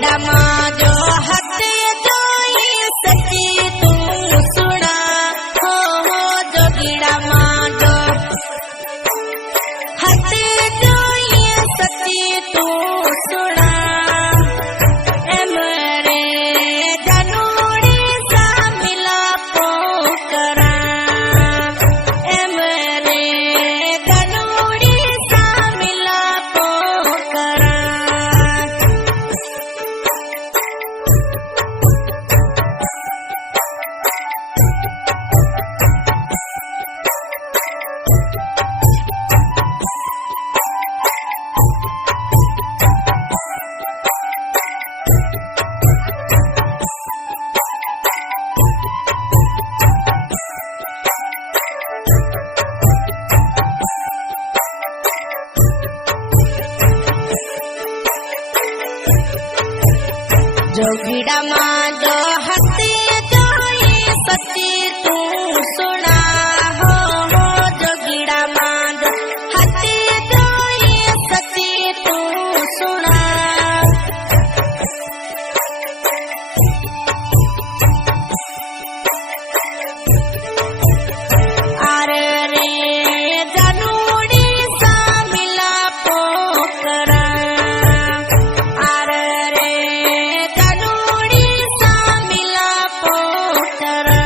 जोगीड़ा माँ जो हते जोई सच्ची तू सुना हो जोगीड़ा माँ जो हते जोई सच्ची तू सुना एमरे जनूड़ी सा मिला पोकरा एमरे जनूड़ी सा मिला पोकरा जोगीड़ा माँ जो हते जोई सच्ची तू सुना हो जोगीड़ा माँ जो हते जोई सच्ची तू सुना अरे रे जनूड़ी सा मिला पोकरा अरे रे जनूड़ी सा मिला पोकरा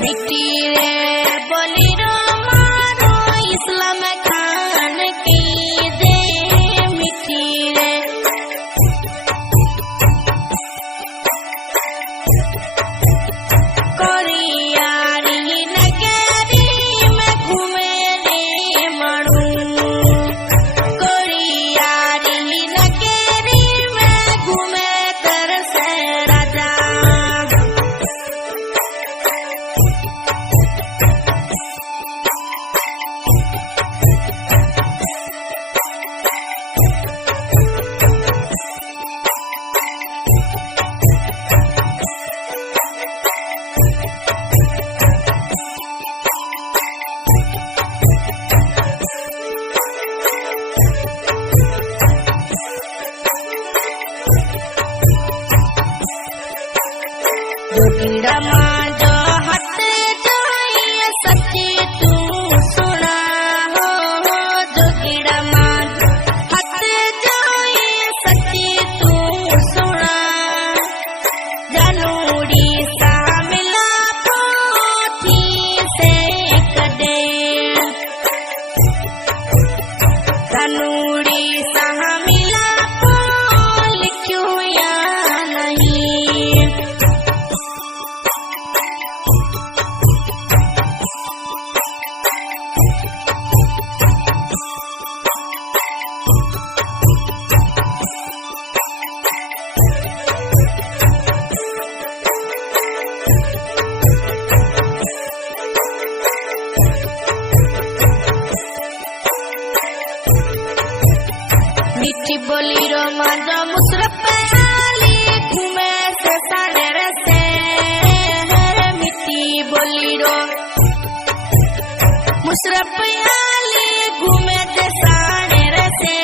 मिट्टी रे बोली रो मारो इस्लाम खान की दे मिट्टी रे कोरियारी नगरी में घूमे रे मणु कोरियारी नगरी में घूमे कर से राजा जोगीड़ा माँ जो हते जोई सच्ची तू सुना हो जोगीड़ा माँ जो हते जोई सच्ची तू सुना जनूड़ी सा मिला पोथी से कदे जनूड़ी सा मिला पो लिखूं या नहीं मिठी बोली रो माँ मुसरफ आली घूमे से सागर से मिठी बोली रो मुसरफ आली घूमे से सागर से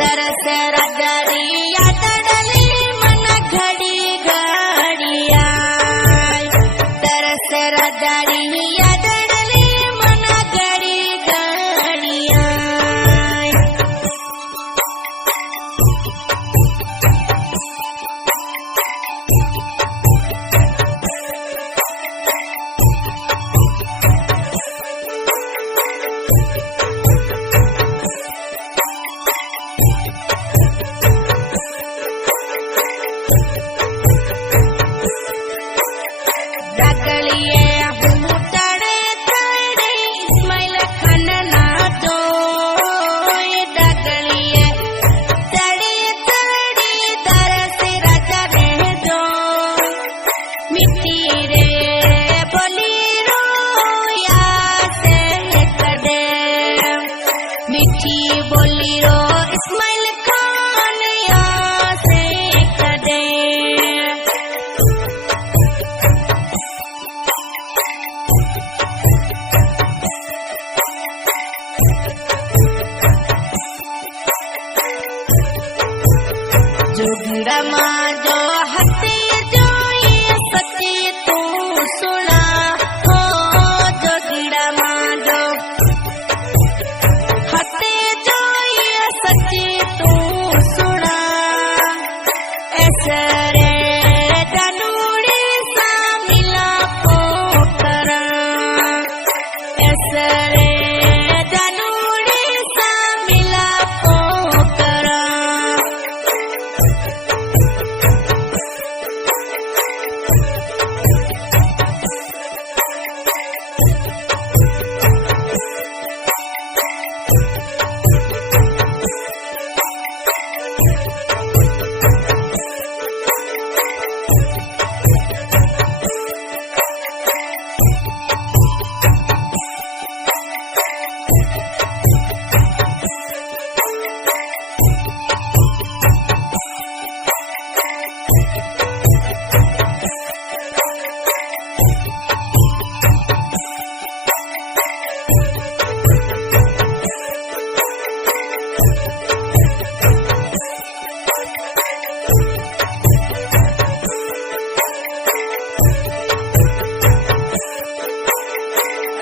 दर से रगड़िया डली मन घड़ी घड़िया दर से रगड़िया डली मन घड़ी घड़िया जोगीड़ा माँ जो हंसी जो ये सच्ची तू सुना हो जोगीड़ा माँ जो हंसी जो ये सच्ची तू सुना ऐसे रे जानूड़ी सा मिला पोकरा ऐसे रे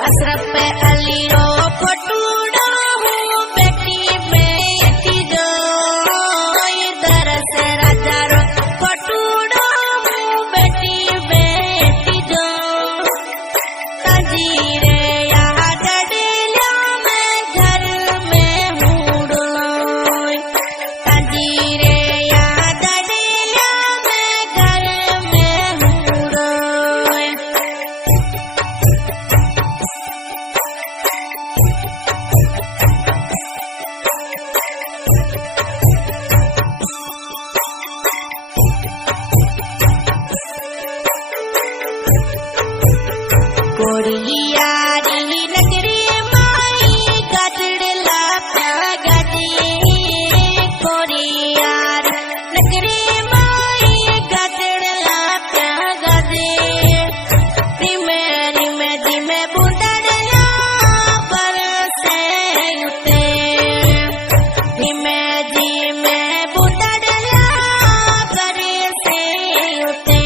असरफ पे अली रो फटूड़ा हूँ बेटी बेटी जो इधर से राजा रो फटूड़ा हूँ बेटी बेटी जो तजीरे यहाँ डडेलिया में घर में हूँ डोलोय तजीरे यहाँ डडेलिया में घर में हूँ डोलोय कोरियारी नगरी माई गजड़ला प्या गजे कोरियारी नगरी माई गजड़ला प्या गजे रिमे रिमे जिमे बुंदड़ला बरसे उते रिमे जिमे बुंदड़ला बरसे उते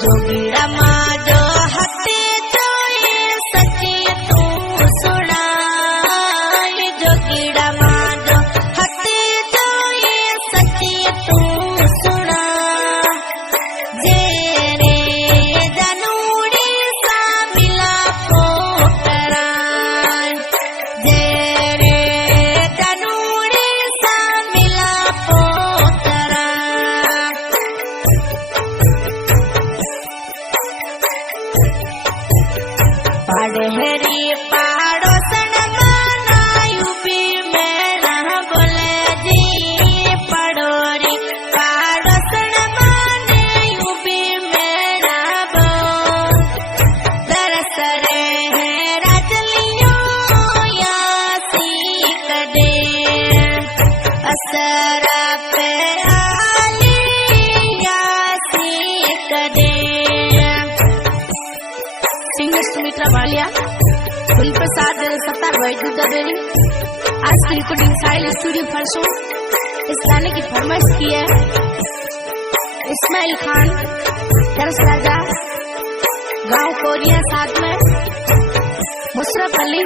जोगीड़ा माँ जो हंसी जो ये सच्ची तू सुना ये जोगीड़ा माँ जो हंसी जो ये सच्ची तू सुना जे रे जानूड़ी सा मिला पोकरा जे रे जानूड़ी सा मिला पोकरा पढ़हरी पड़ोसन माना यूपी में ना बोले जी पड़ोरी पड़ोसन माने यूपी में ना बोल दरस रे है राजलियो यासी कदे असरा पे आली यासी कदे सिंगर सुमित्रा वालिया गुल प्रसाद सत्तार वैद्य दबेरी आज की रिकॉर्डिंग साहिल स्टूडियो फरसों इस गाने की फरमाइश की है इस्माइल खान दरस राजा गांव कोरिया साथ में मुशरफ अली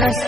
दरस।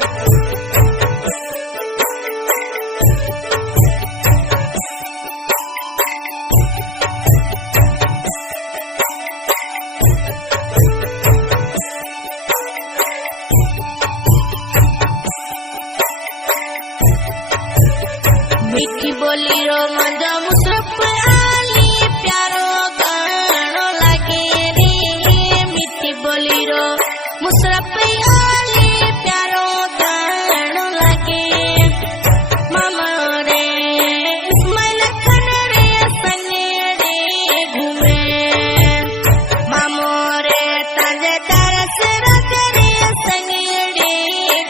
तरस रगरे संगड़े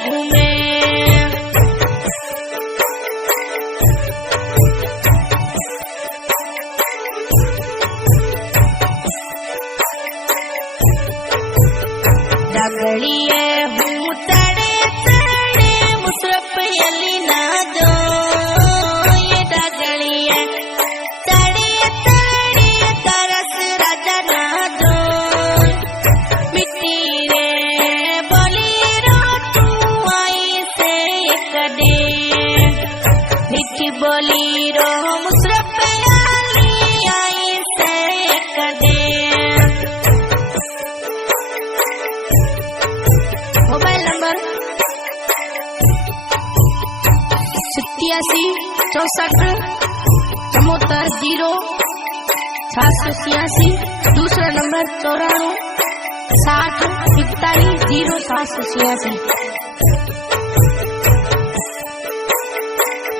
घूमे डगड़िए हूँ तड़े तड़े मुसरफ यली ना दो ये डगड़िए तड़े तड़े तरस राजा ना दो मिट्टी रे बोली रो तू आई से कदे मिट्टी बोली रो मुसरफ यली आई से कदे मोबाइल नंबर 87 74 0 786। दूसरा नंबर 94 60 41 0 786।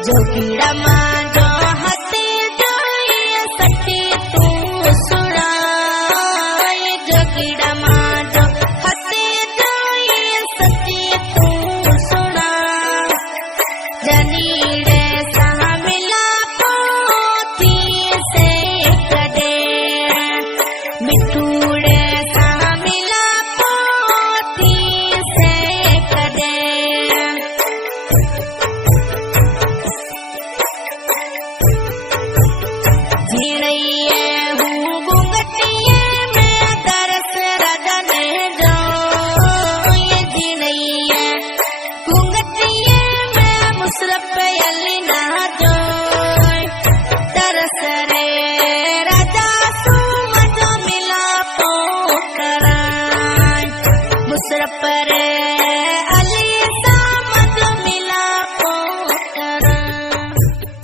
जो कीड़ा